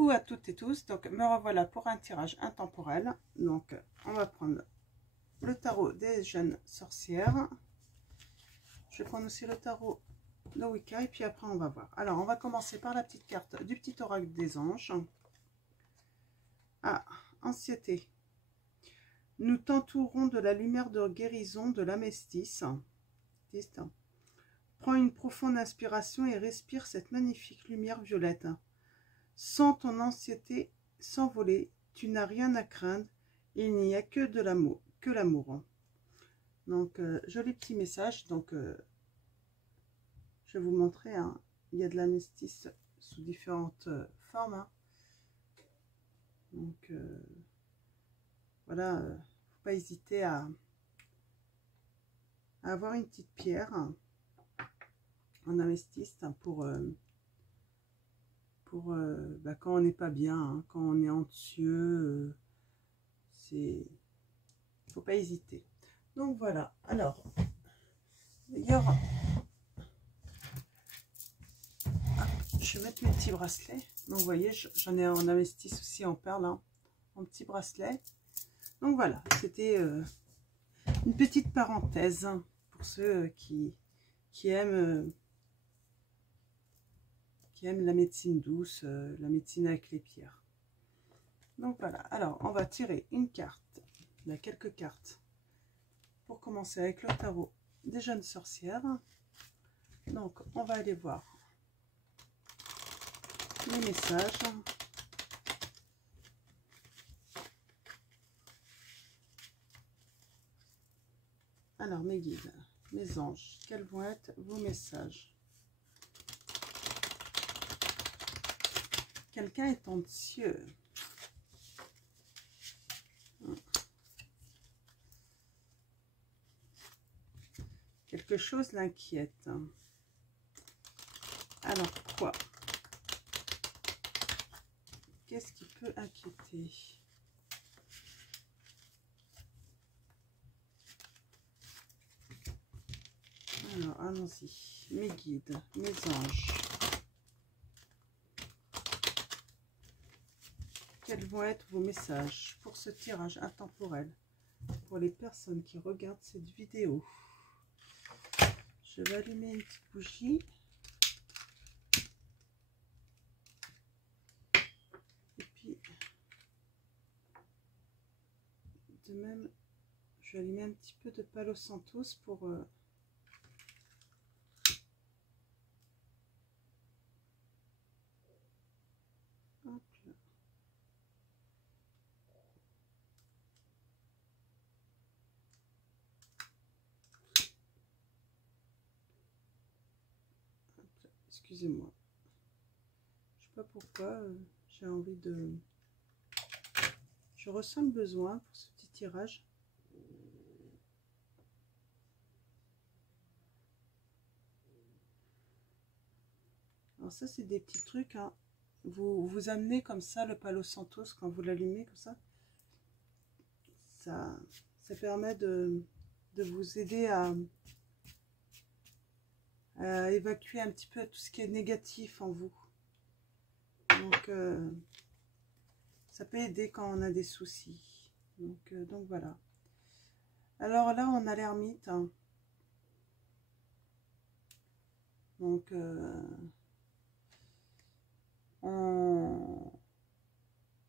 Coucou à toutes et tous, donc me revoilà pour un tirage intemporel. Donc on va prendre le tarot des jeunes sorcières. Je vais prendre aussi le tarot de Wicca et puis après on va voir. Alors on va commencer par la petite carte du petit oracle des anges. Ah, anxiété. Nous t'entourons de la lumière de guérison de l'amestis. Prends une profonde inspiration et respire cette magnifique lumière violette. Sans ton anxiété s'envoler, tu n'as rien à craindre, il n'y a que de l'amour, Donc, joli petit message. Donc, je vais vous montrer, hein, il y a de l'amestis sous différentes formes. Hein. Donc, voilà, faut pas hésiter à avoir une petite pierre en amestis pour quand on n'est pas bien, hein, quand on est anxieux, faut pas hésiter. Donc voilà, alors, d'ailleurs, je vais mettre mes petits bracelets. Donc vous voyez, j'en ai en amestis aussi en perles, hein, en petits bracelets. Donc voilà, c'était une petite parenthèse pour ceux qui aiment la médecine douce, la médecine avec les pierres. Donc voilà, alors on va tirer une carte, il y a quelques cartes, pour commencer avec le tarot des jeunes sorcières. Donc on va aller voir les messages. Alors mes guides, mes anges, quels vont être vos messages? Quelqu'un est anxieux. Quelque chose l'inquiète. Alors quoi? Qu'est-ce qui peut inquiéter? Alors allons-y. Mes guides, mes anges. Quels vont être vos messages pour ce tirage intemporel pour les personnes qui regardent cette vidéo? Je vais allumer une petite bougie. Et puis, de même, je vais allumer un petit peu de Palo Santos pour... Hop là. Excusez-moi. Je sais pas pourquoi j'ai envie de... Je ressens le besoin pour ce petit tirage. Alors ça, c'est des petits trucs. Hein. Vous amenez comme ça le Palo Santos quand vous l'allumez comme ça. Ça permet de vous aider à évacuer un petit peu tout ce qui est négatif en vous. Donc, ça peut aider quand on a des soucis. Donc voilà. Alors là, on a l'ermite. Hein. Donc,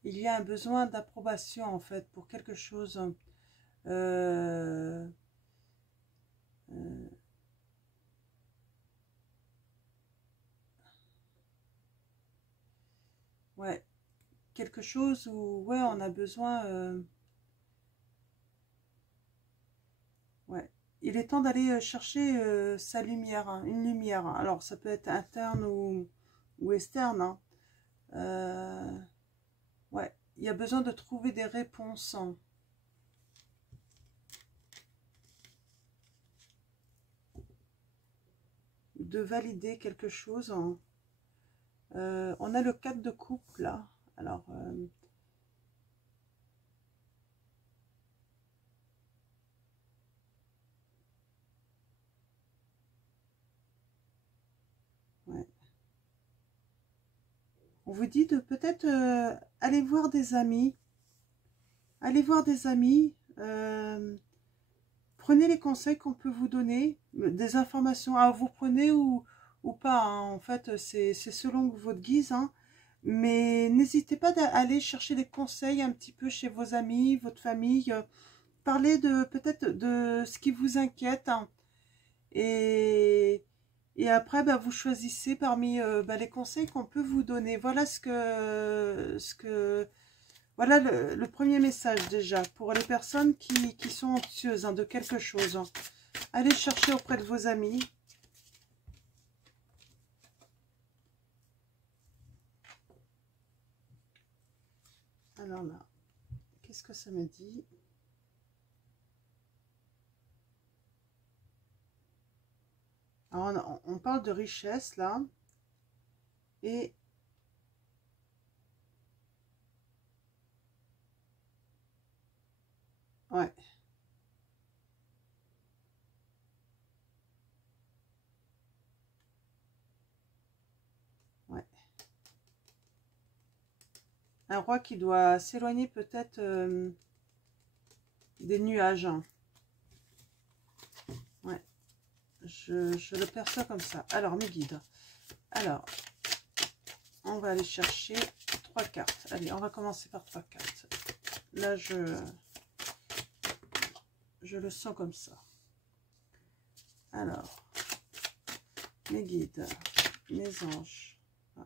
il y a un besoin d'approbation en fait pour quelque chose. Ouais, quelque chose où ouais, on a besoin. Ouais, il est temps d'aller chercher sa lumière, hein, une lumière. Alors ça peut être interne ou externe. Hein. Ouais, il y a besoin de trouver des réponses. Hein. De valider quelque chose. Hein. On a le 4 de coupe là. Alors, ouais. On vous dit de peut-être aller voir des amis. Allez voir des amis. Prenez les conseils qu'on peut vous donner, des informations. Alors, vous prenez ou pas, hein. En fait, c'est selon votre guise. Hein. Mais n'hésitez pas à aller chercher des conseils un petit peu chez vos amis, votre famille. Parlez de peut-être de ce qui vous inquiète. Hein. Et après, bah, vous choisissez parmi bah, les conseils qu'on peut vous donner. Voilà voilà le premier message déjà pour les personnes qui sont anxieuses hein, de quelque chose. Hein. Allez chercher auprès de vos amis. Alors là, qu'est-ce que ça me dit? Alors on parle de richesse là. Et ouais. Ouais. Un roi qui doit s'éloigner peut-être des nuages. Hein. Ouais. Je le perçois comme ça. Alors, mes guides. Alors, on va aller chercher 3 cartes. Allez, on va commencer par 3 cartes. Là, je le sens comme ça. Alors, mes guides, mes anges. Ah.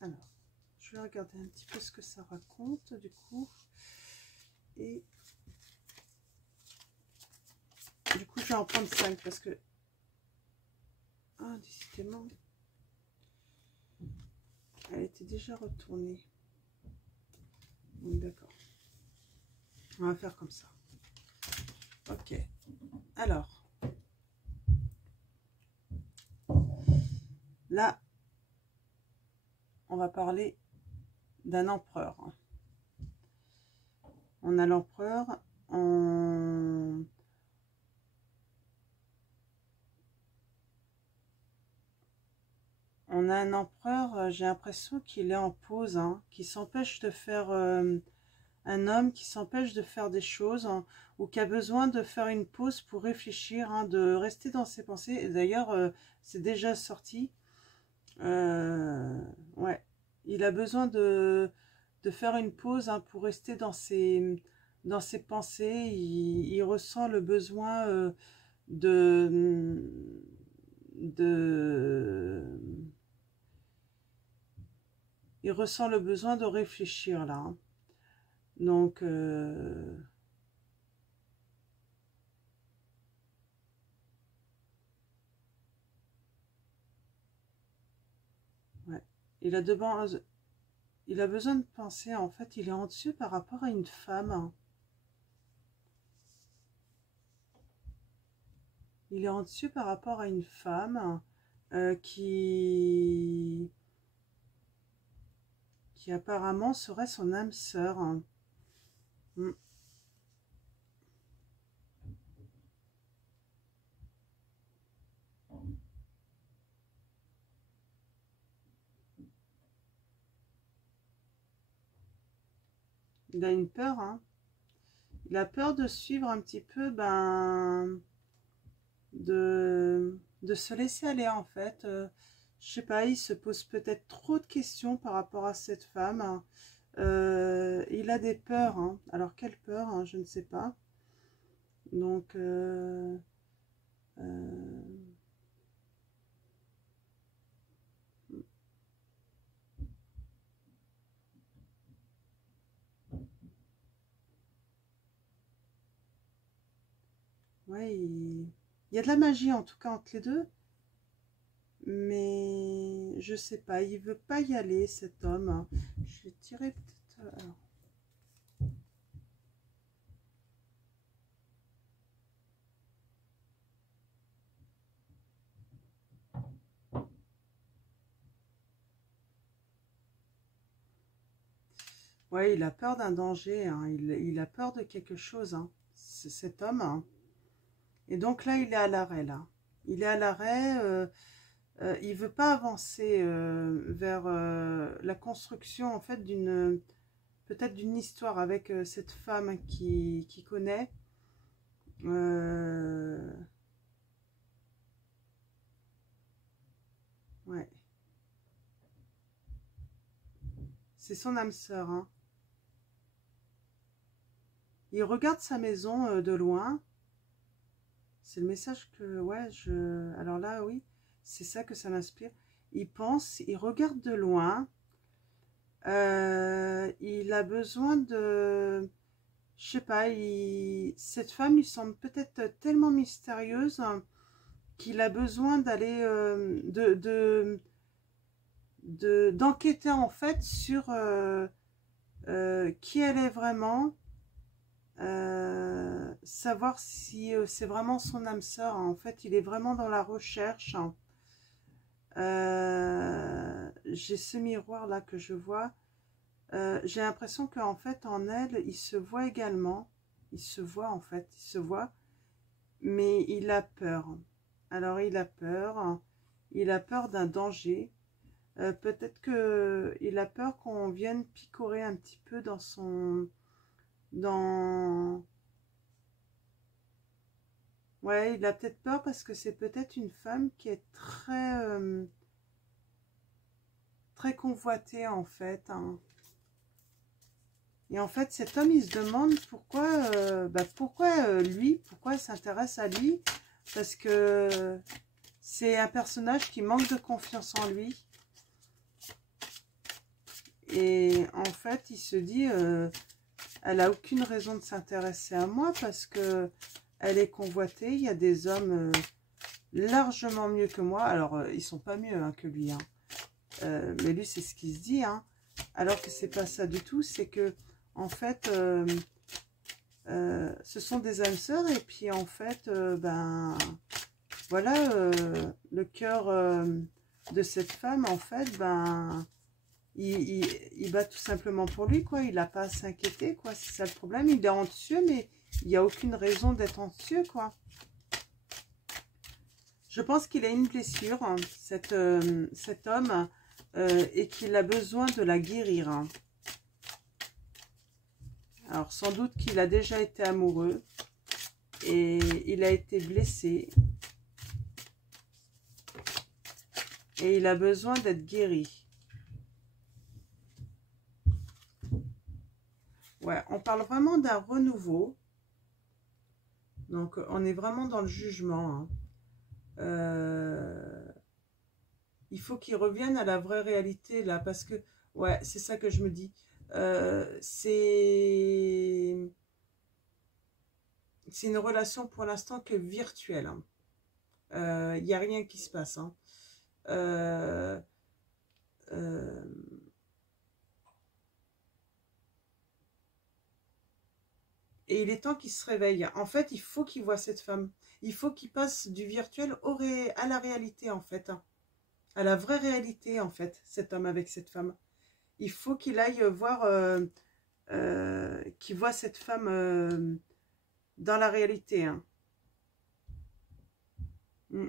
Alors, je vais regarder un petit peu ce que ça raconte du coup. Et du coup, je vais en prendre 5 parce que... Ah, décidément... Elle était déjà retournée. D'accord. On va faire comme ça. Ok. Alors. Là, on va parler d'un empereur. On a l'empereur. On a un empereur, j'ai l'impression qu'il est en pause, hein, qui s'empêche de faire... un homme qui s'empêche de faire des choses hein, ou qui a besoin de faire une pause pour réfléchir, hein, de rester dans ses pensées. Et d'ailleurs, c'est déjà sorti. Ouais, il a besoin de faire une pause hein, pour rester dans ses pensées. Il ressent le besoin de... Il ressent le besoin de réfléchir là. Hein. Donc... ouais. Il a besoin de penser, en fait, il est anxieux par rapport à une femme. Hein. Il est anxieux par rapport à une femme qui apparemment serait son âme sœur. Hein. Mm. Il a une peur, hein. Il a peur de suivre un petit peu, ben, de se laisser aller, en fait. Je sais pas, il se pose peut-être trop de questions par rapport à cette femme. Hein. Il a des peurs, hein. Alors, quelle peur, hein, je ne sais pas. Donc, ouais, il y a de la magie en tout cas entre les deux, mais je sais pas, il veut pas y aller cet homme. Hein. Je vais tirer peut-être. Alors. Ouais, il a peur d'un danger, hein. Il a peur de quelque chose, hein, cet homme, hein. Et donc là, il est à l'arrêt, là. Il est à l'arrêt, il veut pas avancer vers la construction, en fait, peut-être d'une histoire avec cette femme qui connaît. Euh, ouais, c'est son âme sœur, hein. Il regarde sa maison de loin. C'est le message que, ouais, alors là, oui, c'est ça que ça m'inspire. Il pense, il regarde de loin. Il a besoin de, je sais pas, cette femme lui semble peut-être tellement mystérieuse, hein, qu'il a besoin d'aller, d'enquêter en fait sur qui elle est vraiment. Savoir si c'est vraiment son âme sœur, hein. En fait, il est vraiment dans la recherche, hein. J'ai ce miroir là que je vois. J'ai l'impression qu'en fait, en elle, il se voit également. Il se voit en fait, il se voit, mais il a peur. Alors, il a peur. Hein. Il a peur d'un danger. Peut-être que il a peur qu'on vienne picorer un petit peu dans son... dans... Ouais, il a peut-être peur parce que c'est peut-être une femme qui est très convoitée en fait, hein. Et en fait, cet homme, il se demande pourquoi lui, pourquoi il s'intéresse à lui. Parce que c'est un personnage qui manque de confiance en lui. Et en fait, il se dit, elle a aucune raison de s'intéresser à moi parce que elle est convoitée. Il y a des hommes largement mieux que moi. Alors, ils sont pas mieux hein, que lui. Hein. Mais lui, c'est ce qu'il se dit. Hein. Alors que c'est pas ça du tout. C'est que, en fait, ce sont des âmes sœurs. Et puis, en fait, voilà, le cœur de cette femme, en fait, il bat tout simplement pour lui, quoi. Il n'a pas à s'inquiéter, quoi. C'est ça le problème. Il est anxieux, mais il n'y a aucune raison d'être anxieux, quoi. Je pense qu'il a une blessure, hein, cet homme, et qu'il a besoin de la guérir. Hein. Alors, sans doute qu'il a déjà été amoureux et il a été blessé. Et il a besoin d'être guéri. Ouais, on parle vraiment d'un renouveau. Donc, on est vraiment dans le jugement. Hein. Il faut qu'il revienne à la vraie réalité, là, parce que, ouais, c'est ça que je me dis. C'est une relation pour l'instant que virtuelle. Hein. Il n'y a rien qui se passe. Hein. Euh, euh, et il est temps qu'il se réveille. En fait, il faut qu'il voit cette femme. Il faut qu'il passe du virtuel à la réalité, en fait. Hein. À la vraie réalité, en fait, cet homme avec cette femme. Il faut qu'il aille voir, qu'il voit cette femme dans la réalité. Hein. Mm.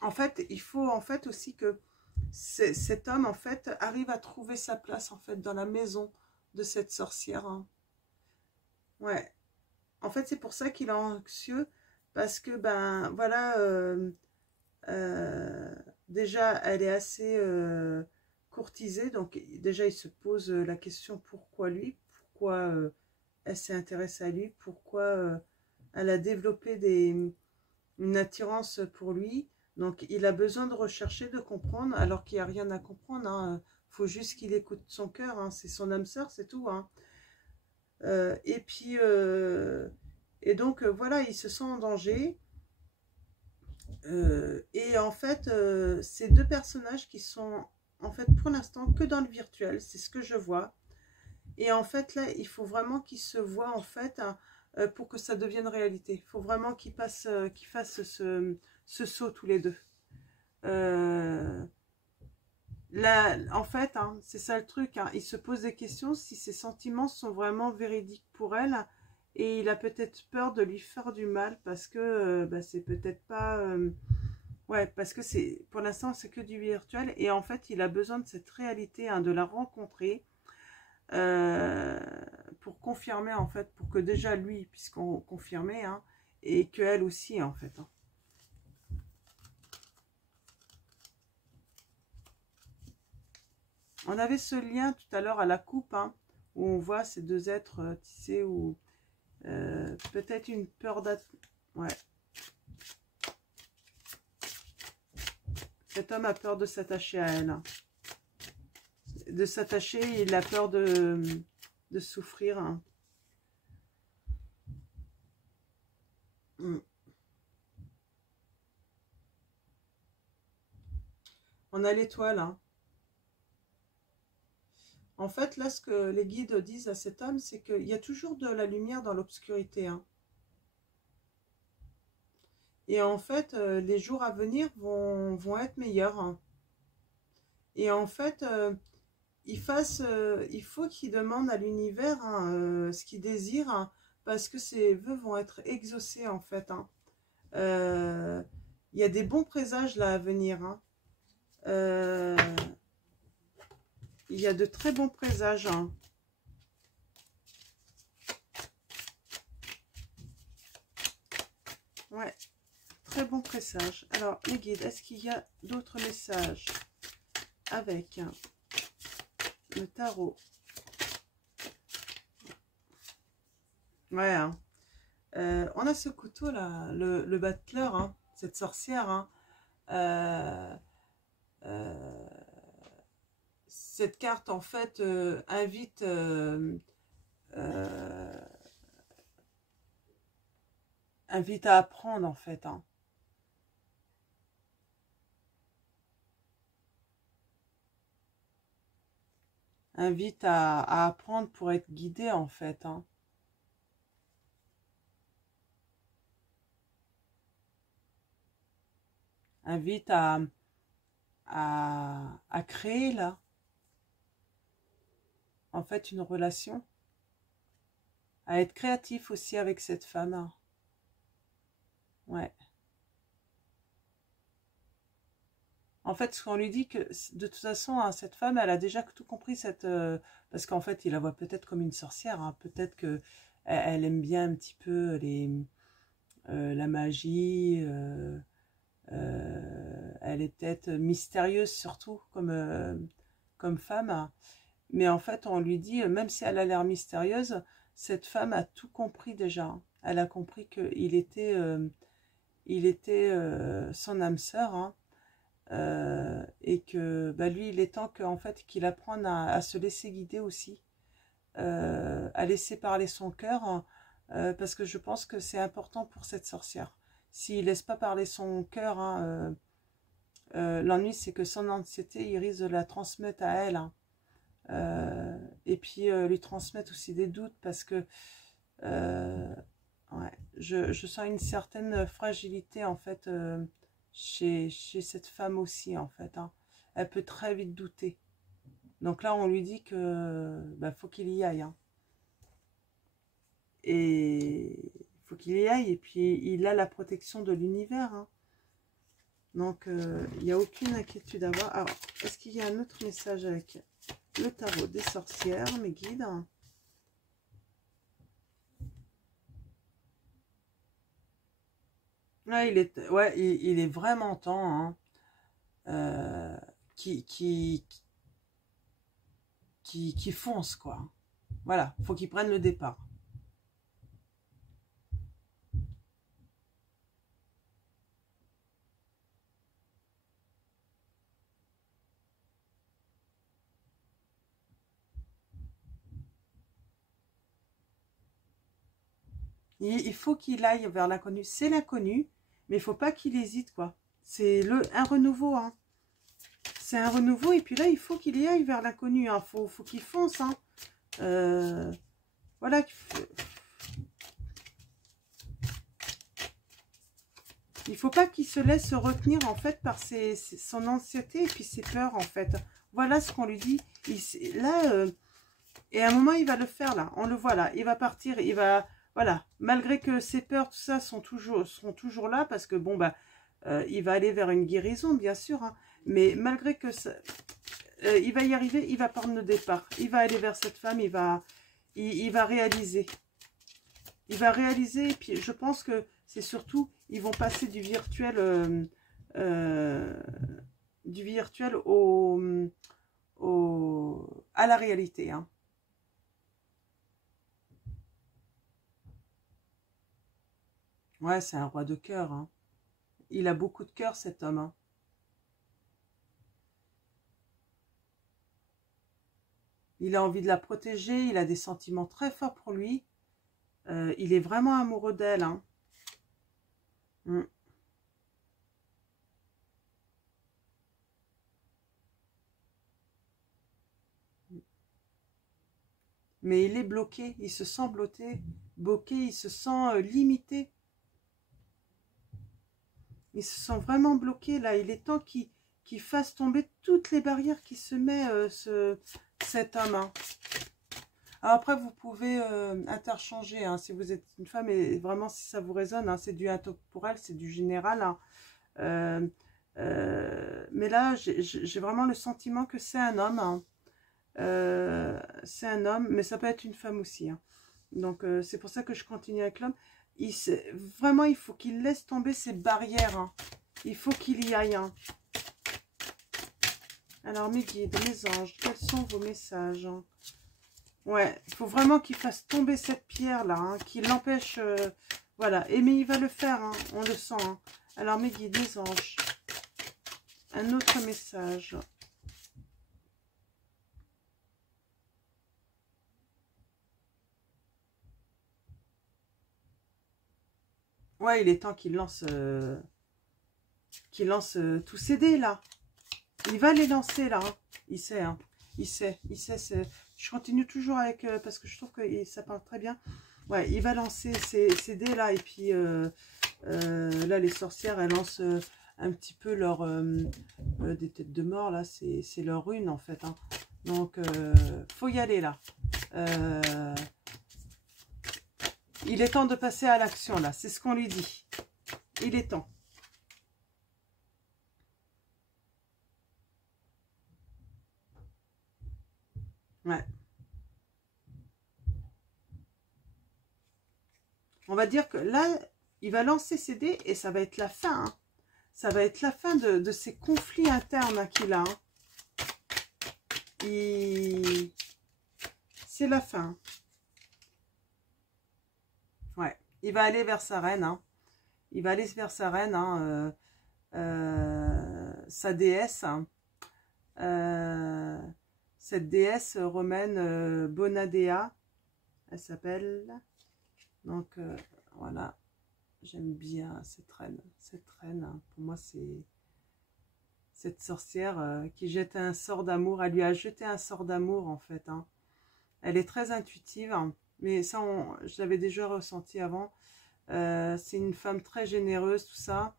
En fait, il faut en fait aussi que cet homme, en fait, arrive à trouver sa place, en fait, dans la maison de cette sorcière. Hein. Ouais. En fait, c'est pour ça qu'il est anxieux, parce que, ben, voilà, euh, déjà, elle est assez courtisée, donc déjà, il se pose la question pourquoi lui, pourquoi elle s'est intéressée à lui, pourquoi elle a développé une attirance pour lui. Donc, il a besoin de rechercher, de comprendre, alors qu'il n'y a rien à comprendre. Hein. Faut juste qu'il écoute son cœur. Hein. C'est son âme sœur, c'est tout. Hein. Et puis, et donc, voilà, il se sent en danger. Et en fait, ces deux personnages qui sont, en fait, pour l'instant, que dans le virtuel, c'est ce que je vois. Et en fait, là, il faut vraiment qu'ils se voient, en fait, hein, pour que ça devienne réalité. Il faut vraiment qu'ils fassent ce saut tous les deux. Là, en fait, hein, c'est ça le truc, hein, il se pose des questions si ses sentiments sont vraiment véridiques pour elle, et il a peut-être peur de lui faire du mal parce que bah, c'est peut-être pas... ouais, parce que c'est pour l'instant c'est que du virtuel, et en fait il a besoin de cette réalité, hein, de la rencontrer euh, pour confirmer en fait, pour que déjà lui puisse confirmer, hein, et que elle aussi en fait, hein. On avait ce lien tout à l'heure à la coupe, hein, où on voit ces deux êtres tissés, ou peut-être une peur ouais. Cet homme a peur de s'attacher à elle, hein. De s'attacher, il a peur de souffrir, hein. On a l'étoile, hein. En fait, là, ce que les guides disent à cet homme, c'est qu'il y a toujours de la lumière dans l'obscurité, hein. Et en fait, les jours à venir vont être meilleurs, hein. Et en fait, il faut qu'il demande à l'univers, hein, ce qu'il désire, hein, parce que ses vœux vont être exaucés, en fait, hein. Il y a des bons présages là à venir, hein. Il y a de très bons présages, hein. Ouais, très bons présages. Alors, les guides, est-ce qu'il y a d'autres messages avec le tarot? Ouais, hein. On a ce couteau là, le battleur, hein, cette sorcière, hein. Euh, euh, cette carte en fait invite invite à apprendre en fait, hein. Invite à apprendre pour être guidé en fait, hein. Invite à créer là en fait une relation, à être créatif aussi avec cette femme, hein. Ouais. En fait, ce qu'on lui dit, que de toute façon, hein, cette femme, elle a déjà tout compris, parce qu'en fait, il la voit peut-être comme une sorcière, hein. Peut-être que elle aime bien un petit peu la magie. Elle est peut-être mystérieuse surtout comme femme, hein. Mais en fait, on lui dit, même si elle a l'air mystérieuse, cette femme a tout compris déjà, hein. Elle a compris il était son âme sœur, hein. Et que bah, lui, il est temps en fait, qu'il apprenne à se laisser guider aussi, à laisser parler son cœur, hein, parce que je pense que c'est important pour cette sorcière. S'il laisse pas parler son cœur, hein, l'ennui, c'est que son anxiété, il risque de la transmettre à elle, hein. Et puis lui transmettre aussi des doutes, parce que ouais, je sens une certaine fragilité en fait, chez cette femme aussi en fait, hein. Elle peut très vite douter. Donc là on lui dit que bah, faut qu'il y aille, hein. Et il faut qu'il y aille, et puis il a la protection de l'univers, hein. Donc il n'y a aucune inquiétude à avoir. Alors, est-ce qu'il y a un autre message avec le tarot des sorcières, mes guides? Ouais, il est vraiment temps, hein, euh, qui, qui, qui fonce, quoi. Voilà, faut qu'il prenne le départ. Il faut qu'il aille vers l'inconnu. C'est l'inconnu, mais il faut pas qu'il hésite, quoi. C'est un renouveau, hein. C'est un renouveau, et puis là, il faut qu'il y aille vers l'inconnu, hein. Faut qu'il fonce, hein. Voilà. Il faut pas qu'il se laisse retenir, en fait, par son anxiété et puis ses peurs, en fait. Voilà ce qu'on lui dit. Là, et à un moment, il va le faire, là. On le voit, là. Il va partir, il va... Voilà. Malgré que ses peurs, tout ça, seront toujours là, parce que, bon, bah, il va aller vers une guérison, bien sûr. Hein, mais malgré que ça... il va y arriver, il va prendre le départ. Il va aller vers cette femme, il va réaliser. Il va réaliser, et puis je pense que c'est surtout, ils vont passer du virtuel à la réalité. Hein. Ouais, c'est un roi de cœur. Hein. Il a beaucoup de cœur, cet homme. Hein. Il a envie de la protéger, il a des sentiments très forts pour lui. Il est vraiment amoureux d'elle. Hein. Mm. Mais il est bloqué, il se sent bloqué, il se sent limité. Il se sent vraiment bloqué là. Il est temps qu'il fasse tomber toutes les barrières qui se met cet homme. Hein. Alors après, vous pouvez interchanger. Hein, si vous êtes une femme et vraiment si ça vous résonne, hein, c'est du intemporel, c'est du général. Hein. Mais là, j'ai vraiment le sentiment que c'est un homme. Hein. C'est un homme, mais ça peut être une femme aussi. Hein. Donc, c'est pour ça que je continue avec l'homme. Vraiment, il faut qu'il laisse tomber ses barrières. Hein. Il faut qu'il y aille. Hein. Alors, mes guides, mes anges, quels sont vos messages? Hein? Ouais, il faut vraiment qu'il fasse tomber cette pierre-là, hein, qu'il l'empêche... voilà, et mais il va le faire, hein, on le sent. Hein. Alors, mes guides, mes anges, un autre message. Ouais, il est temps qu'il lance tous ses dés, là. Il va les lancer, là. Hein. Il sait, hein. Il sait. Je continue toujours avec... parce que je trouve que ça parle très bien. Ouais, il va lancer ces dés, là. Et puis, là, les sorcières, elles lancent un petit peu des têtes de mort, là. C'est leur rune, en fait. Hein. Donc, faut y aller, là. Il est temps de passer à l'action, là. C'est ce qu'on lui dit. Il est temps. Ouais. On va dire que là, il va lancer ses dés et ça va être la fin. Hein. Ça va être la fin de ces conflits internes hein, qu'il a. Hein. C'est la fin. Ouais. Il va aller vers sa reine. Hein. Il va aller vers sa reine. Hein, sa déesse. Hein. Cette déesse romaine Bonadea. Elle s'appelle... Donc, voilà. J'aime bien cette reine. Cette reine, hein, pour moi, c'est cette sorcière qui jette un sort d'amour. Elle lui a jeté un sort d'amour, en fait. Hein. Elle est très intuitive. Hein, mais ça, je l'avais déjà ressenti avant. C'est une femme très généreuse, tout ça.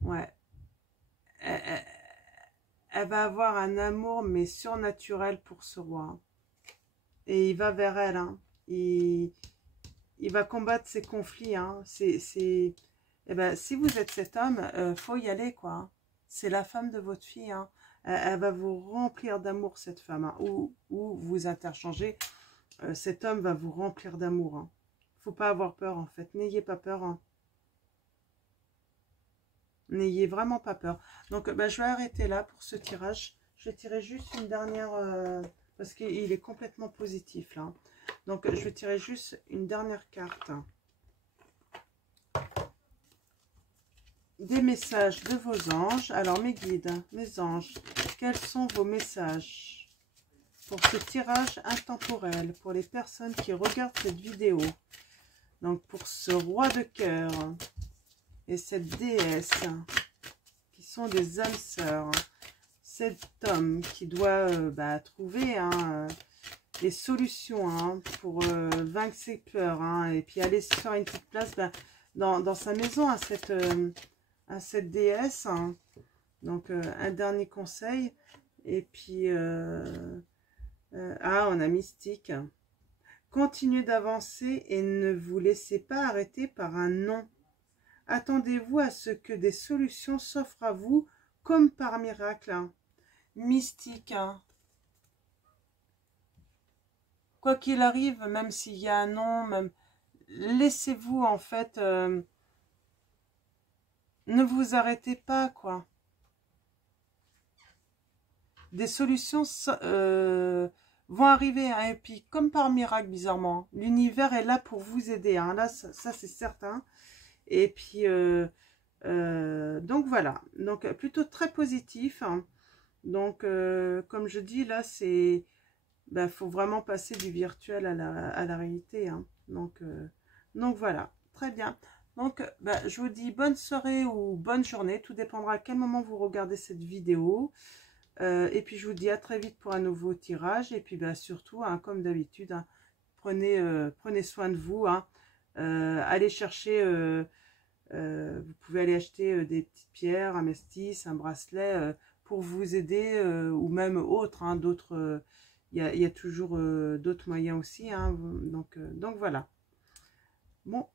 Ouais. Elle va avoir un amour, mais surnaturel pour ce roi. Hein. Et il va vers elle. Hein. Il va combattre ces conflits. Hein. Eh ben, si vous êtes cet homme, faut y aller, quoi. Hein. C'est la femme de votre fille. Hein. Elle va vous remplir d'amour, cette femme. Hein. Ou vous interchangez. Cet homme va vous remplir d'amour. Hein. Faut pas avoir peur, en fait. N'ayez pas peur. Hein. N'ayez vraiment pas peur. Donc, ben, je vais arrêter là pour ce tirage. Je vais tirer juste une dernière... parce qu'il est complètement positif, là. Donc, je vais tirer juste une dernière carte. Des messages de vos anges. Alors, mes guides, mes anges, quels sont vos messages pour ce tirage intemporel, pour les personnes qui regardent cette vidéo? Donc, pour ce roi de cœur et cette déesse, qui sont des âmes sœurs. Cet homme qui doit trouver... les solutions hein, pour vaincre ses peurs. Hein, et puis aller se faire une petite place dans sa maison à cette déesse. Hein. Donc, un dernier conseil. Et puis, on a mystique. Continuez d'avancer et ne vous laissez pas arrêter par un non. Attendez-vous à ce que des solutions s'offrent à vous comme par miracle. Hein. Mystique. Hein. Quoi qu'il arrive, même s'il y a un non, même laissez-vous en fait, ne vous arrêtez pas quoi. Des solutions vont arriver hein, et puis comme par miracle bizarrement, l'univers est là pour vous aider. Hein, là, ça c'est certain. Et puis donc voilà, donc plutôt très positif. Hein. Donc comme je dis là, c'est faut vraiment passer du virtuel à la réalité. Hein. Donc voilà, très bien. Donc je vous dis bonne soirée ou bonne journée, tout dépendra à quel moment vous regardez cette vidéo. Et puis je vous dis à très vite pour un nouveau tirage. Et puis surtout, hein, comme d'habitude, hein, prenez soin de vous. Hein. Allez chercher, vous pouvez aller acheter des petites pierres, un mestis, un bracelet pour vous aider ou même autre. Hein, d'autres, il y a toujours d'autres moyens aussi. Hein, donc voilà. Bon,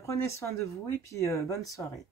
prenez soin de vous et puis bonne soirée.